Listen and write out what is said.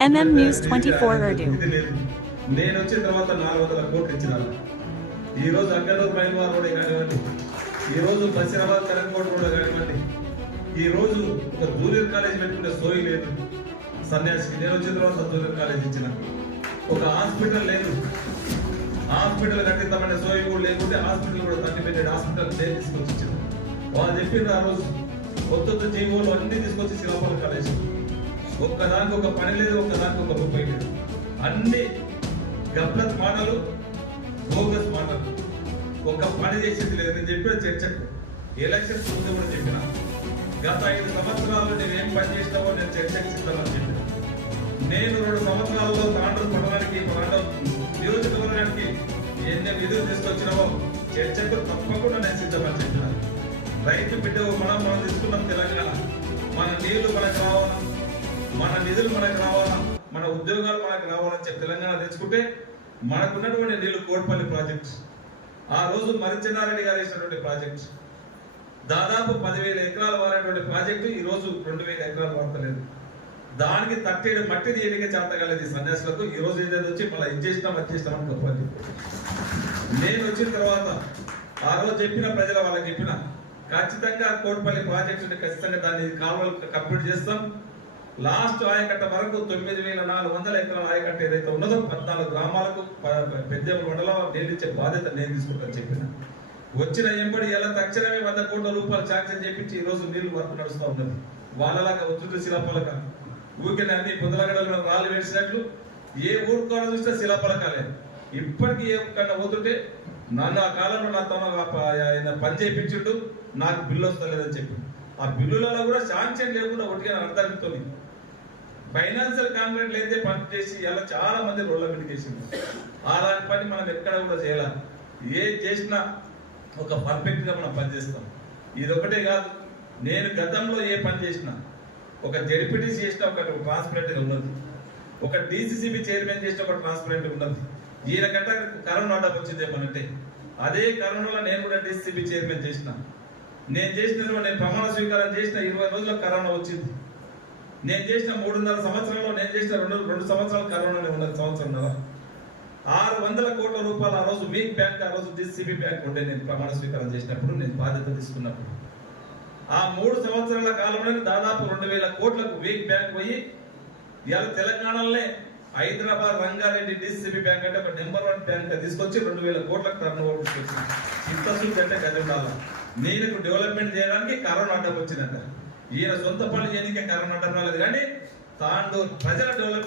News 24 Urdu. నేను వచ్చిన తర్వాత 400 కోట్లు ఇచ్చినారు. ఈ రోజు అక్కడూరు మైన్వార్ రోడ్ కానివ్వండి, ఈ రోజు బసిరాబాద్ కరంకోట రోడ్ కానివ్వండి, ఈ రోజు ఒక జూనియర్ కాలేజ్ పెట్టుకునే సోయి లేదు సన్యాసికి. నేను వచ్చిన తర్వాత జూనియర్ కాలేజ్ ఇచ్చిన. ఒక హాస్పిటల్ లేదు, హాస్పిటల్ కట్టిద్దామనే సోయి కూడా లేకుంటే హాస్పిటల్ కూడా తట్టి పెట్టే హాస్పిటల్ నేను తీసుకొచ్చి ఇచ్చిన. వాళ్ళు చెప్పిండ్రు ఆ రోజు కొత్త జీవోలు అన్ని తీసుకొచ్చి శిలాపాల కాలేజ్. ఒక్కదానికి ఒక పని లేదు, ఒక్కదానికి ఒక రూపాయి లేదు. అన్ని గప్లత్ మాటలు, బోగస్ మాటలు, ఒక పని చేసేది లేదు. నేను చెప్పిన చర్చకు ఎలక్షన్స్ ముందు కూడా చెప్పిన, గత 5 సంవత్సరాలు నేనేం పని చేసినావో నేను చర్చకు సిద్ధమని చెప్పిన. నేను 2 సంవత్సరాల్లో తాండూరు పట్టణానికి నియోజకవర్గానికి ఎన్ని నిధులు తీసుకొచ్చినావో చర్చకు తప్పకుండా నేను సిద్ధమని చెప్పిన. రైతు బిడ్డ మనం తీసుకున్నాం తెలంగాణ. మన నీళ్లు మనకు రావాలా, మన నిధులు మనకు రావాలా, మన ఉద్యోగాలు మనకు రావాలని చెప్పి తెలంగాణ తెచ్చుకుంటే మనకున్నటువంటి నీళ్లు కోట్పల్లి ప్రాజెక్ట్, ఆ రోజు మరిచెన్నారెడ్డి గారు వేసినటువంటి ప్రాజెక్ట్, దాదాపు 10,000 ఎకరాలు వారేటువంటి ప్రాజెక్టు ఈ రోజు 2,000 ఎకరాలు వాడతలేదు. దానికి తట్టేడు మట్టి తీయడానికి చేతగాలేదు ఈ సన్యాసులకు. ఈ రోజు ఏదైతే వచ్చి మళ్ళీ ఇది చేసినాం గొప్పది. నేను వచ్చిన తర్వాత ఆ రోజు చెప్పిన ప్రజల వాళ్ళకి చెప్పిన, ఖచ్చితంగా కోట్పల్లి ప్రాజెక్టు ఖచ్చితంగా దాన్ని కాలువలు కంప్లీట్ చేస్తాం. లాస్ట్ ఆయకట్ట వరకు 9,400 ఎకరాల ఆయకట్ట ఏదైతే ఉన్నదో 14 గ్రామాలకు పెద్ద మండలం నీళ్ళిచ్చే బాధ్యత నేను తీసుకుంటాను చెప్పిన. వచ్చిన ఎంబడి ఎలా తక్షణమే 100 కోట్ల రూపాయలు శాంక్షన్ చేపించి ఈ రోజు నీళ్లు వర్క్ నడుస్తూ ఉన్నది. వాళ్ళలాగా వచ్చుంటే శిలాపలక ఊరికే అన్ని పొందలగడలు రాళ్ళు వేసినట్లు ఏ ఊరు కూడా చూస్తే శిలాపలకాలే. ఇప్పటికీ ఏ కన్నా పోతుంటే నన్ను ఆ కాలంలో నాతో ఆయన పని చేయించుండు, నాకు బిల్లు వస్తలేదని చెప్పి ఆ బిల్లులలో కూడా శాంక్షన్ లేకుండా ఒకటిగా అర్థమవుతుంది. ఫైనాన్షియల్ కాంట్రాక్ట్ అయితే పని చేసి ఇలా చాలా మంది రోడ్ల మీదకి వేసింది. అలాంటి పని మనం ఎక్కడ కూడా చేయాలి. ఏ చేసినా ఒక పర్ఫెక్ట్ గా మనం పనిచేస్తాం. ఇది ఒకటే కాదు, నేను గతంలో ఏ పని చేసినా ఒక జెడ్పీటీసీ చేసిన ఒక ట్రాన్స్పరెంట్ గా ఉన్నది, ఒక డిసిసిబి చైర్మన్ చేసిన ఒక ట్రాన్స్పరెంట్ ఉన్నది. ఈయన గంట కరోనా అడ్డం వచ్చింది ఏమనంటే అదే కరోనాలో నేను కూడా డిసిసిబి చైర్మన్ చేసిన. నేను చేసిన నేను ప్రమాణ స్వీకారం చేసిన 20 రోజుల్లో కరోనా వచ్చింది. నేను చేసిన 3.5 సంవత్సరంలో నేను చేసిన 2 సంవత్సరాలు కరోనానే ఉన్నది, సంవత్సరంన్నర. 600 కోట్ల రూపాయలు ఆ రోజు వీక్ బ్యాంక్, ఆ రోజు డిసిబి బ్యాంక్ ఉండే నేను ప్రమాణ స్వీకారం చేసినప్పుడు, నేను బాధ్యత తీసుకున్నప్పుడు. ఆ 3 సంవత్సరాల కాలంలో దాదాపు 2,000 కోట్లకు వీక్ బ్యాంక్ పోయి ఇవాళ తెలంగాణలోనే హైదరాబాద్ రంగారెడ్డి డిసిబి బ్యాంక్ అంటే ఒక నెంబర్ 1 బ్యాంక్ తీసుకొచ్చి 2,000 కోట్లకు టర్న్ ఓవర్ తీసుకొచ్చింది. ఇంతసూచి అంటే గజండాల నేను డెవలప్మెంట్ చేయడానికి కరోనా అడ్డం వచ్చిందంట. ఈయన సొంత పనులు చేయడానికి కరోనా అడ్డం రాలేదు, కానీ తాండూరు ప్రజల డెవలప్మెంట్